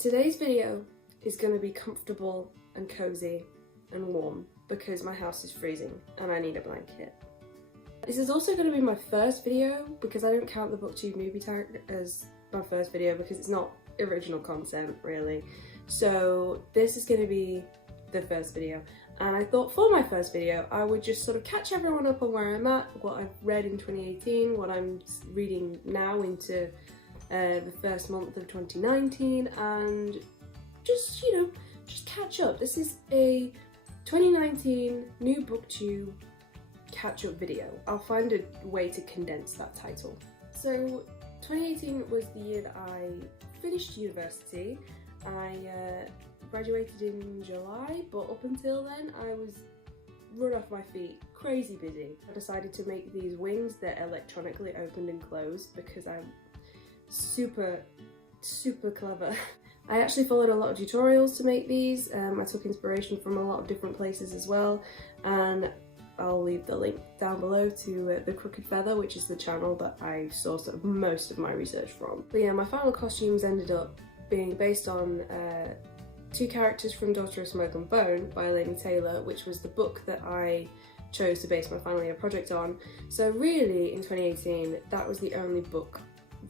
Today's video is going to be comfortable and cozy and warm because my house is freezing and I need a blanket. This is also going to be my first video because I don't count the BookTube movie tag as my first video because it's not original content really. So this is going to be the first video, and I thought for my first video I would just sort of catch everyone up on where I'm at, what I've read in 2018, what I'm reading now into the first month of 2019, and just, you know, just catch up. This is a 2019 new BookTube catch-up video. I'll find a way to condense that title. So 2018 was the year that I finished university. I graduated in July, but up until then I was run off my feet, crazy busy. I decided to make these wings that electronically opened and closed because I'm super clever. I actually followed a lot of tutorials to make these. I took inspiration from a lot of different places as well, and I'll leave the link down below to The Crooked Feather, which is the channel that I sourced sort of most of my research from. But yeah, my final costumes ended up being based on two characters from Daughter of Smoke and Bone by Laini Taylor, which was the book that I chose to base my final year project on. So really, in 2018, that was the only book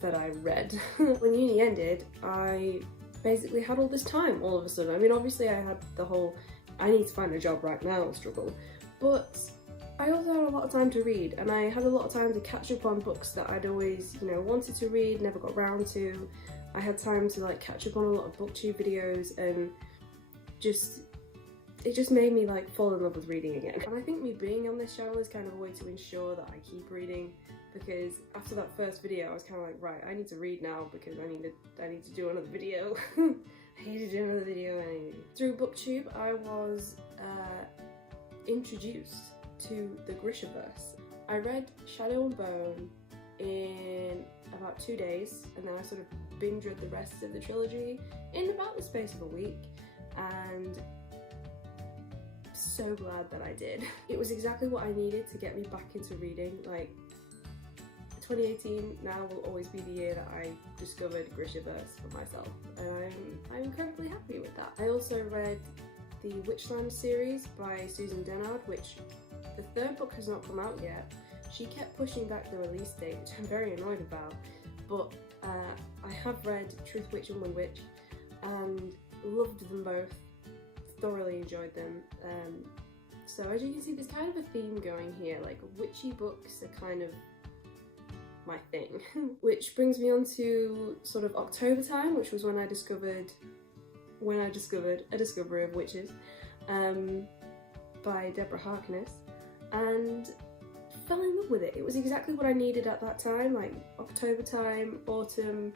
that I read. When uni ended, I basically had all this time all of a sudden. I mean, obviously I had the whole I need to find a job right now struggle, but I also had a lot of time to read, and I had a lot of time to catch up on books that I'd always, you know, wanted to read, never got round to. I had time to like catch up on a lot of BookTube videos, and it just made me like fall in love with reading again. And I think me being on this channel is kind of a way to ensure that I keep reading, because after that first video I was kind of like, right, I need to read now because I need to do another video. I need to do another video. Through BookTube I was introduced to the Grishaverse. I read Shadow and Bone in about 2 days, and then I sort of binge read the rest of the trilogy in about the space of a week, and so glad that I did. It was exactly what I needed to get me back into reading. Like, 2018 now will always be the year that I discovered Grishaverse for myself, and I'm incredibly happy with that. I also read the Witchland series by Susan Dennard, which the third book has not come out yet. She kept pushing back the release date, which I'm very annoyed about, but I have read Truth, Witch and Wind Witch and loved them both, thoroughly enjoyed them. So as you can see, there's kind of a theme going here, like witchy books are kind of my thing. Which brings me on to sort of October time, which was when I discovered A Discovery of Witches by Deborah Harkness, and fell in love with it. It was exactly what I needed at that time, like October time, autumn.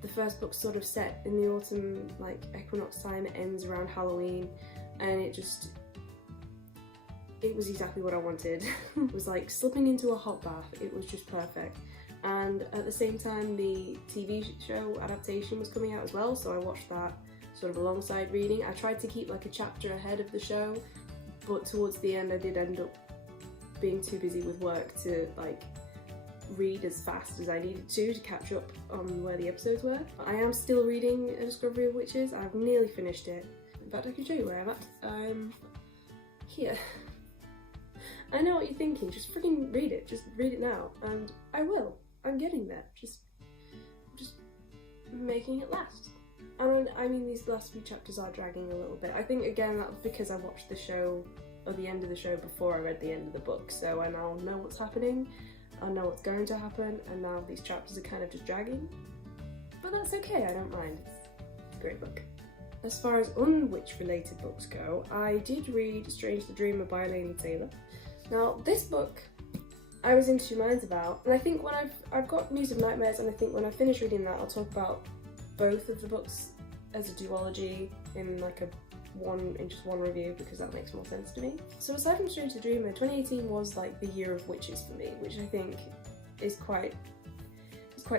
The first book's sort of set in the autumn, like equinox time, it ends around Halloween, and it was exactly what I wanted. It was like slipping into a hot bath, it was just perfect. And at the same time the TV show adaptation was coming out as well, so I watched that sort of alongside reading. I tried to keep like a chapter ahead of the show, but towards the end I did end up being too busy with work to like read as fast as I needed to catch up on where the episodes were. I am still reading A Discovery of Witches. I've nearly finished it. In fact, I can show you where I'm at. Here. I know what you're thinking, just freaking read it, just read it now, and I will. I'm getting there, just making it last. And I mean, these last few chapters are dragging a little bit. I think again that's because I watched the show, or the end of the show, before I read the end of the book, so I now know what's happening, I know what's going to happen, and now these chapters are kind of just dragging. But that's okay, I don't mind, it's a great book. As far as unwitch related books go, I did read Strange the Dreamer by Laini Taylor. Now this book I was in two minds about, and I think when I've got News of Nightmares, and I think when I finish reading that I'll talk about both of the books as a duology in like just one review, because that makes more sense to me. So aside from Strange the Dreamer, 2018 was like the year of witches for me, which I think is quite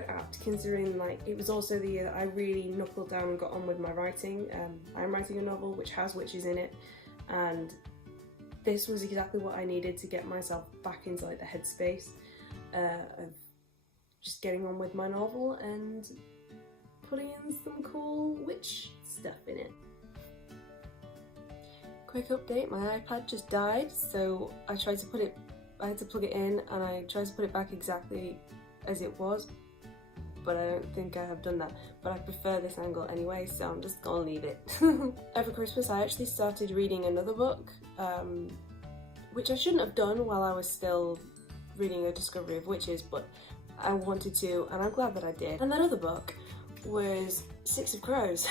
apt, considering like it was also the year that I really knuckled down and got on with my writing. I'm writing a novel which has witches in it, and this was exactly what I needed to get myself back into like the headspace of just getting on with my novel and putting in some cool witch much stuff in it. Quick update, my iPad just died, so I had to plug it in and I tried to put it back exactly as it was, but I don't think I have done that. But I prefer this angle anyway, so I'm just gonna leave it. Over Christmas I actually started reading another book, which I shouldn't have done while I was still reading A Discovery of Witches, but I wanted to, and I'm glad that I did. And that other book was Six of Crows.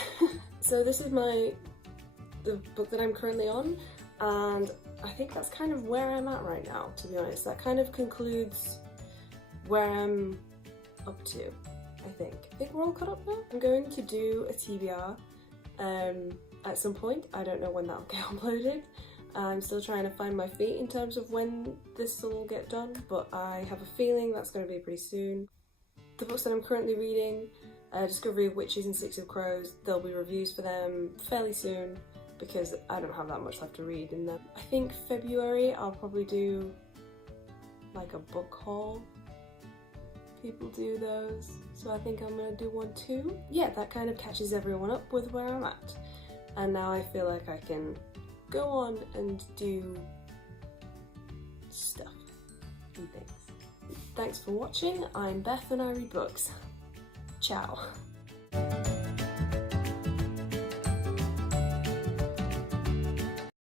So this is the book that I'm currently on, and I think that's kind of where I'm at right now, to be honest. That kind of concludes where I'm up to, I think. I think we're all caught up now. I'm going to do a TBR at some point. I don't know when that'll get uploaded. I'm still trying to find my feet in terms of when this will all get done, but I have a feeling that's going to be pretty soon. The books that I'm currently reading, Discovery of Witches and Six of Crows, there'll be reviews for them fairly soon, because I don't have that much left to read in them. I think February I'll probably do like a book haul. People do those, so I think I'm gonna do one too. Yeah, that kind of catches everyone up with where I'm at. And now I feel like I can go on and do stuff and things. Thanks for watching. I'm Beth and I read books. Ciao.